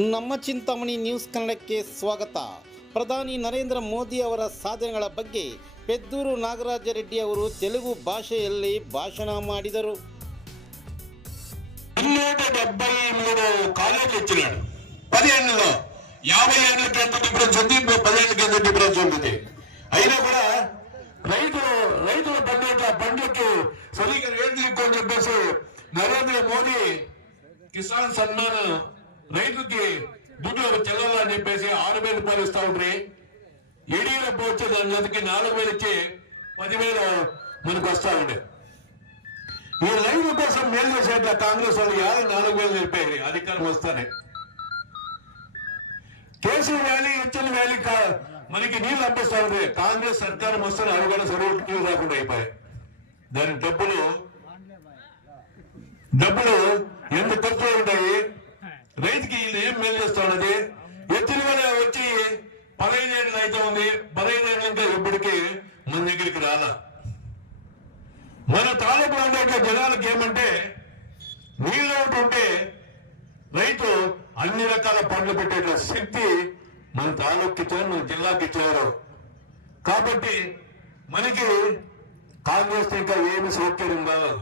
ನಮ್ಮ ಚಿಂತಾಮಣಿ ನ್ಯೂಸ್ ಕನ್ನಡಕ್ಕೆ ಸ್ವಾಗತ. ಪ್ರಧಾನಿ ನರೇಂದ್ರ ಮೋದಿ ಅವರ ಸಾಧನೆಗಳ ಬಗ್ಗೆ ಪೆದ್ದೂರು ನಾಗರಾಜ ರೆಡ್ಡಿ ಅವರು ತೆಲುಗು ಭಾಷೆಯಲ್ಲಿ ಭಾಷಣ ಮಾಡಿದರು. 273 కాలేజీలు ఇచ్చినాడు. 10 ఏళ్లలో 50 ఏళ్ళకి ఎంత డిఫరెన్స్ ఉంది, 10 ఏళ్ళకి ఎంత డిఫరెన్స్ ఉంటుంది. అయినా కూడా రైతుల బండ్లకి సరిగ్గా రేటు తీసుకోని చెప్పేసి నరేంద్ర మోదీ కిసాన్ సన్మాన్ రైతుకి దుడ్లు చెల్లాలని చెప్పేసి 6,000 రూపాయలు ఇస్తా ఉండ్రి. ఎడియూరప్ప వచ్చే దాని జతకి 4,000 ఇచ్చి 10,000 మనకు వస్తా ఉండే. ఈ రైతు కోసం మేలు చేసేట్ల కాంగ్రెస్ వాళ్ళు 4,000 నిలిపాయి అధికారం వస్తానే. కేసీ వ్యాలీ ఇచ్చిన వ్యాలీ మనకి నీళ్లు అంపిస్తా ఉండే. కాంగ్రెస్ సర్కారం వస్తానే అడుగున సరువు నీళ్ళు రాకుండా అయిపోయాయి. దాని డబ్బులు ఎంత ఖర్చు ఉంటాయి. రైతుకి వీళ్ళు ఏం మేలు చేస్తా ఉన్నది. ఎత్తులు కూడా వచ్చి 15 ఏళ్ళు అయితే ఉంది. 15 ఏళ్ళ ఇంకా ఇప్పటికీ మన దగ్గరికి రాలా. మన తాలూకు ఉండే జనాలకు ఏమంటే నీళ్ళు ఒకటి ఉంటే రైతు అన్ని రకాల పండ్లు పెట్టే శక్తి మన తాలూకు ఇచ్చారు, మన జిల్లాకి ఇచ్చారు. కాబట్టి మనకి కాంగ్రెస్ ఇంకా ఏమి సౌకర్యం కావాలి.